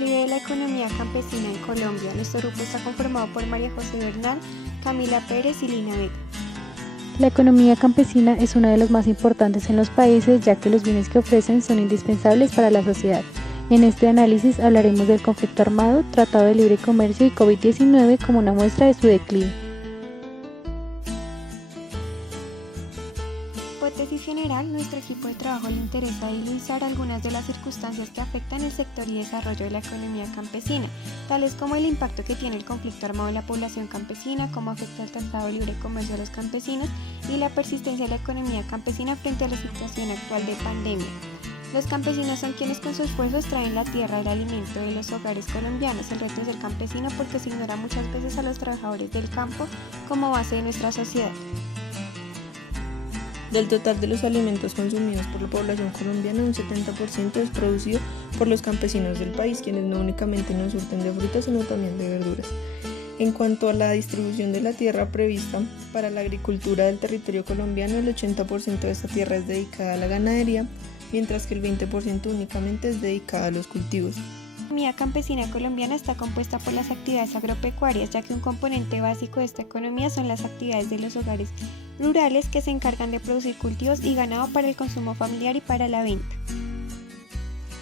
declive de la economía campesina en Colombia. Nuestro grupo está conformado por María José Bernal, Camila Pérez y Lina Vega. La economía campesina es una de las más importantes en los países, ya que los bienes que ofrecen son indispensables para la sociedad. En este análisis hablaremos del conflicto armado, Tratado de Libre Comercio y COVID-19 como una muestra de su declive. Hipótesis general, nuestro equipo de trabajo le interesa dilucidar algunas de las circunstancias que afectan el sector y desarrollo de la economía campesina, tales como el impacto que tiene el conflicto armado en la población campesina, cómo afecta el Tratado de Libre Comercio a los campesinos y la persistencia de la economía campesina frente a la situación actual de pandemia. Los campesinos son quienes con sus esfuerzos traen la tierra y el alimento de los hogares colombianos. El reto es el campesino porque se ignora muchas veces a los trabajadores del campo como base de nuestra sociedad. Del total de los alimentos consumidos por la población colombiana, un 70% es producido por los campesinos del país, quienes no únicamente nos surten de frutas, sino también de verduras. En cuanto a la distribución de la tierra prevista para la agricultura del territorio colombiano, el 80% de esta tierra es dedicada a la ganadería, mientras que el 20% únicamente es dedicada a los cultivos. La economía campesina colombiana está compuesta por las actividades agropecuarias, ya que un componente básico de esta economía son las actividades de los hogares rurales que se encargan de producir cultivos y ganado para el consumo familiar y para la venta.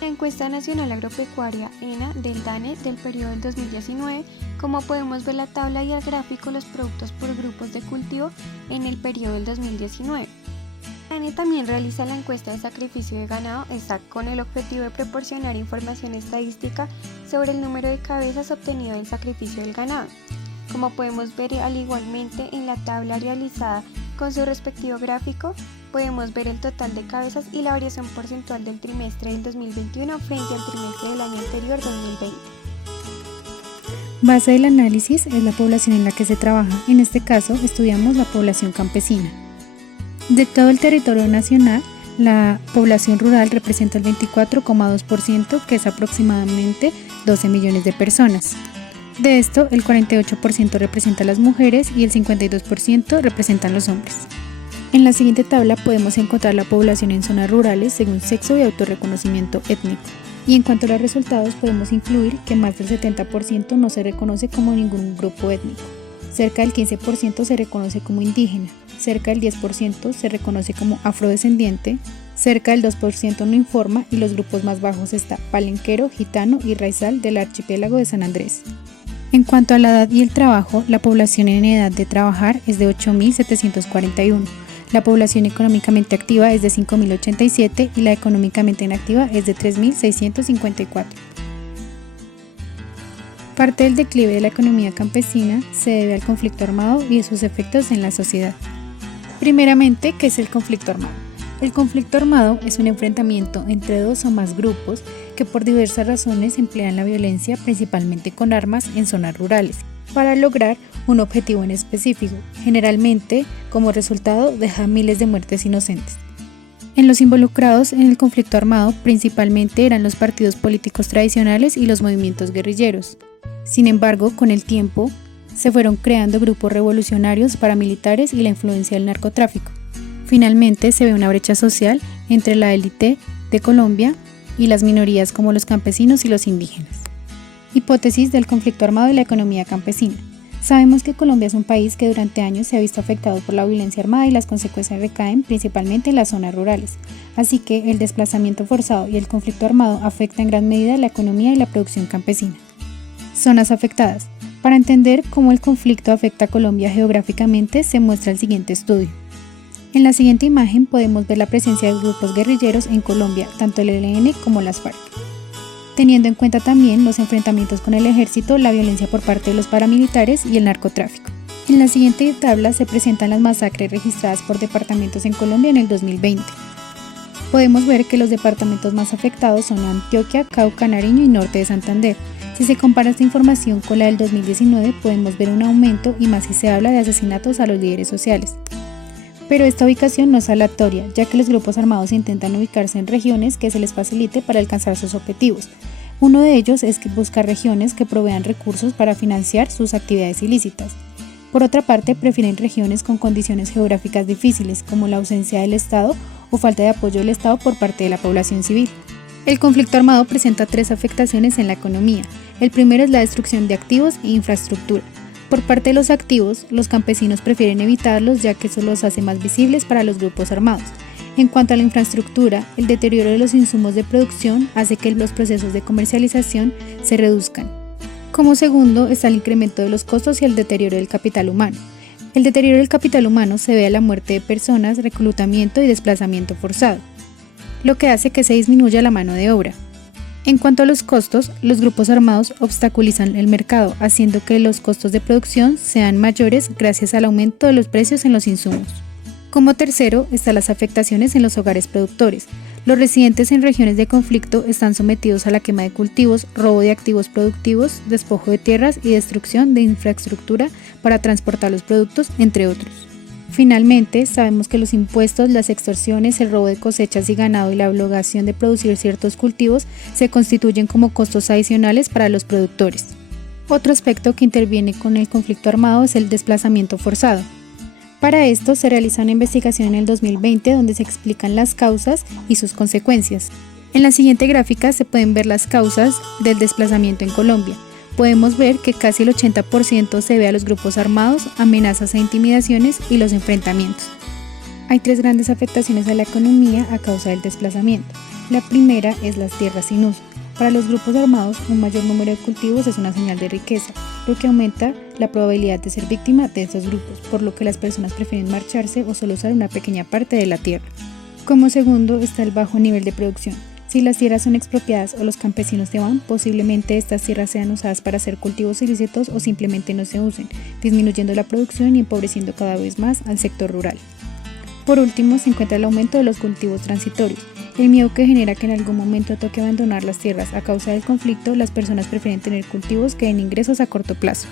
La encuesta nacional agropecuaria ENA del DANE del periodo del 2019, como podemos ver la tabla y el gráfico los productos por grupos de cultivo en el periodo del 2019. DANE también realiza la encuesta de sacrificio de ganado ESAC con el objetivo de proporcionar información estadística sobre el número de cabezas obtenido del sacrificio del ganado. Como podemos ver al igualmente en la tabla realizada con su respectivo gráfico, podemos ver el total de cabezas y la variación porcentual del trimestre del 2021 frente al trimestre del año anterior 2020. Base del análisis es la población en la que se trabaja. En este caso, estudiamos la población campesina. De todo el territorio nacional, la población rural representa el 24,2%, que es aproximadamente 12 millones de personas. De esto, el 48% representa a las mujeres y el 52% representan los hombres. En la siguiente tabla podemos encontrar la población en zonas rurales según sexo y autorreconocimiento étnico. Y en cuanto a los resultados, podemos incluir que más del 70% no se reconoce como ningún grupo étnico. Cerca del 15% se reconoce como indígena, cerca del 10% se reconoce como afrodescendiente, cerca del 2% no informa y los grupos más bajos está palenquero, gitano y raizal del archipiélago de San Andrés. En cuanto a la edad y el trabajo, la población en edad de trabajar es de 8.741, la población económicamente activa es de 5.087 y la económicamente inactiva es de 3.654. Parte del declive de la economía campesina se debe al conflicto armado y sus efectos en la sociedad. Primeramente, ¿qué es el conflicto armado? El conflicto armado es un enfrentamiento entre dos o más grupos que por diversas razones emplean la violencia, principalmente con armas, en zonas rurales, para lograr un objetivo en específico. Generalmente, como resultado, deja miles de muertes inocentes. En los involucrados en el conflicto armado, principalmente eran los partidos políticos tradicionales y los movimientos guerrilleros. Sin embargo, con el tiempo, se fueron creando grupos revolucionarios, paramilitares y la influencia del narcotráfico. Finalmente, se ve una brecha social entre la élite de Colombia y las minorías como los campesinos y los indígenas. Hipótesis del conflicto armado y la economía campesina. Sabemos que Colombia es un país que durante años se ha visto afectado por la violencia armada y las consecuencias recaen principalmente en las zonas rurales. Así que el desplazamiento forzado y el conflicto armado afectan en gran medida la economía y la producción campesina. Zonas afectadas. Para entender cómo el conflicto afecta a Colombia geográficamente, se muestra el siguiente estudio. En la siguiente imagen podemos ver la presencia de grupos guerrilleros en Colombia, tanto el ELN como las FARC. Teniendo en cuenta también los enfrentamientos con el ejército, la violencia por parte de los paramilitares y el narcotráfico. En la siguiente tabla se presentan las masacres registradas por departamentos en Colombia en el 2020. Podemos ver que los departamentos más afectados son Antioquia, Cauca, Nariño y Norte de Santander. Si se compara esta información con la del 2019, podemos ver un aumento y más si se habla de asesinatos a los líderes sociales. Pero esta ubicación no es aleatoria, ya que los grupos armados intentan ubicarse en regiones que se les facilite para alcanzar sus objetivos. Uno de ellos es que buscar regiones que provean recursos para financiar sus actividades ilícitas. Por otra parte, prefieren regiones con condiciones geográficas difíciles, como la ausencia del Estado o falta de apoyo del Estado por parte de la población civil. El conflicto armado presenta tres afectaciones en la economía. El primero es la destrucción de activos e infraestructura. Por parte de los activos, los campesinos prefieren evitarlos ya que eso los hace más visibles para los grupos armados. En cuanto a la infraestructura, el deterioro de los insumos de producción hace que los procesos de comercialización se reduzcan. Como segundo está el incremento de los costos y el deterioro del capital humano. El deterioro del capital humano se debe a la muerte de personas, reclutamiento y desplazamiento forzado, lo que hace que se disminuya la mano de obra. En cuanto a los costos, los grupos armados obstaculizan el mercado, haciendo que los costos de producción sean mayores gracias al aumento de los precios en los insumos. Como tercero, están las afectaciones en los hogares productores. Los residentes en regiones de conflicto están sometidos a la quema de cultivos, robo de activos productivos, despojo de tierras y destrucción de infraestructura para transportar los productos, entre otros. Finalmente, sabemos que los impuestos, las extorsiones, el robo de cosechas y ganado y la obligación de producir ciertos cultivos se constituyen como costos adicionales para los productores. Otro aspecto que interviene con el conflicto armado es el desplazamiento forzado. Para esto se realiza una investigación en el 2020 donde se explican las causas y sus consecuencias. En la siguiente gráfica se pueden ver las causas del desplazamiento en Colombia. Podemos ver que casi el 80% se debe a los grupos armados, amenazas e intimidaciones y los enfrentamientos. Hay tres grandes afectaciones a la economía a causa del desplazamiento. La primera es las tierras sin uso. Para los grupos armados, un mayor número de cultivos es una señal de riqueza, lo que aumenta la probabilidad de ser víctima de estos grupos, por lo que las personas prefieren marcharse o solo usar una pequeña parte de la tierra. Como segundo está el bajo nivel de producción. Si las tierras son expropiadas o los campesinos se van, posiblemente estas tierras sean usadas para hacer cultivos ilícitos o simplemente no se usen, disminuyendo la producción y empobreciendo cada vez más al sector rural. Por último, se encuentra el aumento de los cultivos transitorios. El miedo que genera que en algún momento toque abandonar las tierras a causa del conflicto, las personas prefieren tener cultivos que den ingresos a corto plazo.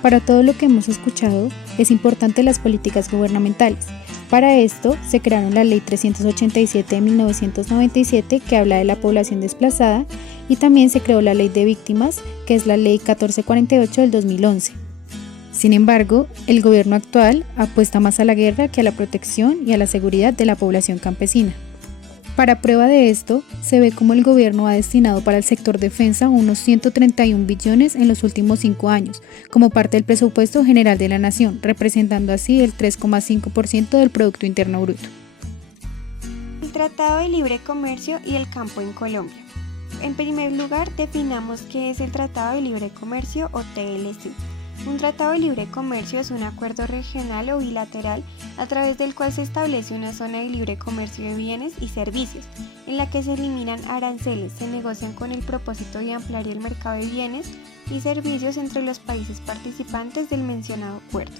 Para todo lo que hemos escuchado, es importante las políticas gubernamentales. Para esto, se crearon la Ley 387 de 1997, que habla de la población desplazada, y también se creó la Ley de Víctimas, que es la Ley 1448 del 2011. Sin embargo, el gobierno actual apuesta más a la guerra que a la protección y a la seguridad de la población campesina. Para prueba de esto, se ve cómo el gobierno ha destinado para el sector defensa unos 131 billones en los últimos 5 años, como parte del presupuesto general de la nación, representando así el 3,5% del Producto Interno Bruto. El Tratado de Libre Comercio y el campo en Colombia. En primer lugar, definamos qué es el Tratado de Libre Comercio o TLC. Un tratado de libre comercio es un acuerdo regional o bilateral a través del cual se establece una zona de libre comercio de bienes y servicios, en la que se eliminan aranceles, se negocian con el propósito de ampliar el mercado de bienes y servicios entre los países participantes del mencionado acuerdo.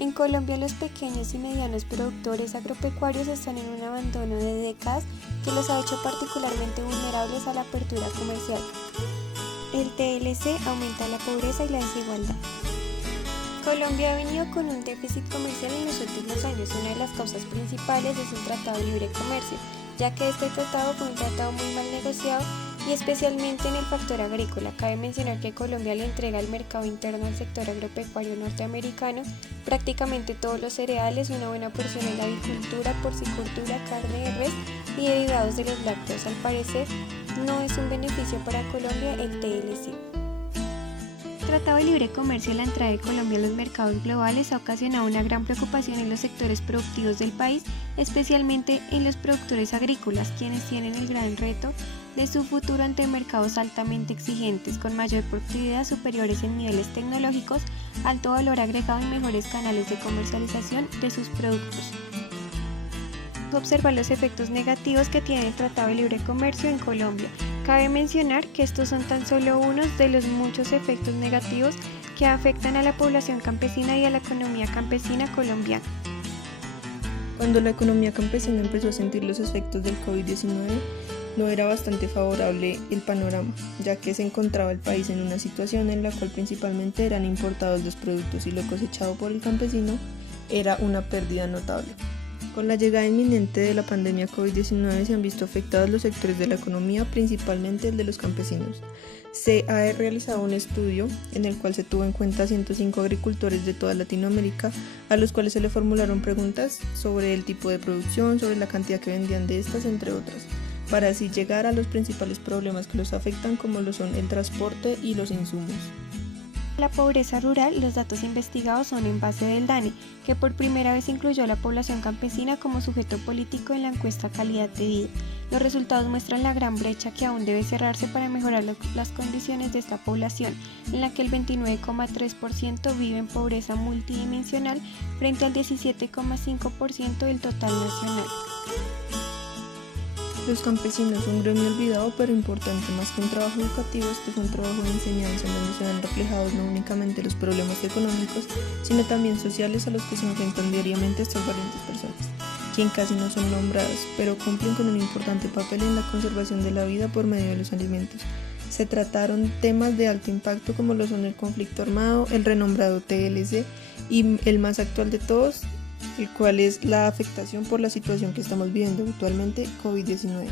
En Colombia, los pequeños y medianos productores agropecuarios están en un abandono de décadas que los ha hecho particularmente vulnerables a la apertura comercial. El TLC aumenta la pobreza y la desigualdad. Colombia ha venido con un déficit comercial en los últimos años. Una de las causas principales es el Tratado de Libre Comercio, ya que este tratado fue un tratado muy mal negociado y especialmente en el factor agrícola. Cabe mencionar que Colombia le entrega al mercado interno al sector agropecuario norteamericano prácticamente todos los cereales, una buena porción de la avicultura, porcicultura, carne de res y derivados de los lácteos. Al parecer, no es un beneficio para Colombia el TLC. El Tratado de Libre Comercio y la entrada de Colombia a los mercados globales ha ocasionado una gran preocupación en los sectores productivos del país, especialmente en los productores agrícolas, quienes tienen el gran reto de su futuro ante mercados altamente exigentes, con mayor productividad, superiores en niveles tecnológicos, alto valor agregado y mejores canales de comercialización de sus productos. Observar los efectos negativos que tiene el Tratado de Libre Comercio en Colombia. Cabe mencionar que estos son tan solo unos de los muchos efectos negativos que afectan a la población campesina y a la economía campesina colombiana. Cuando la economía campesina empezó a sentir los efectos del COVID-19, no era bastante favorable el panorama, ya que se encontraba el país en una situación en la cual principalmente eran importados los productos y lo cosechado por el campesino era una pérdida notable. Con la llegada inminente de la pandemia COVID-19 se han visto afectados los sectores de la economía, principalmente el de los campesinos. Se ha realizado un estudio en el cual se tuvo en cuenta 105 agricultores de toda Latinoamérica, a los cuales se le formularon preguntas sobre el tipo de producción, sobre la cantidad que vendían de estas, entre otras. para así llegar a los principales problemas que los afectan, como lo son el transporte y los insumos. La pobreza rural, los datos investigados son en base del DANE, que por primera vez incluyó a la población campesina como sujeto político en la encuesta Calidad de Vida. Los resultados muestran la gran brecha que aún debe cerrarse para mejorar las condiciones de esta población, en la que el 29,3% vive en pobreza multidimensional frente al 17,5% del total nacional. Los campesinos son un gremio olvidado pero importante. Más que un trabajo educativo, este es un trabajo de enseñanza en donde se ven reflejados no únicamente los problemas económicos, sino también sociales a los que se enfrentan diariamente estas valientes personas, quien casi no son nombradas, pero cumplen con un importante papel en la conservación de la vida por medio de los alimentos. Se trataron temas de alto impacto como lo son el conflicto armado, el renombrado TLC y el más actual de todos, el cual es la afectación por la situación que estamos viviendo actualmente, COVID-19.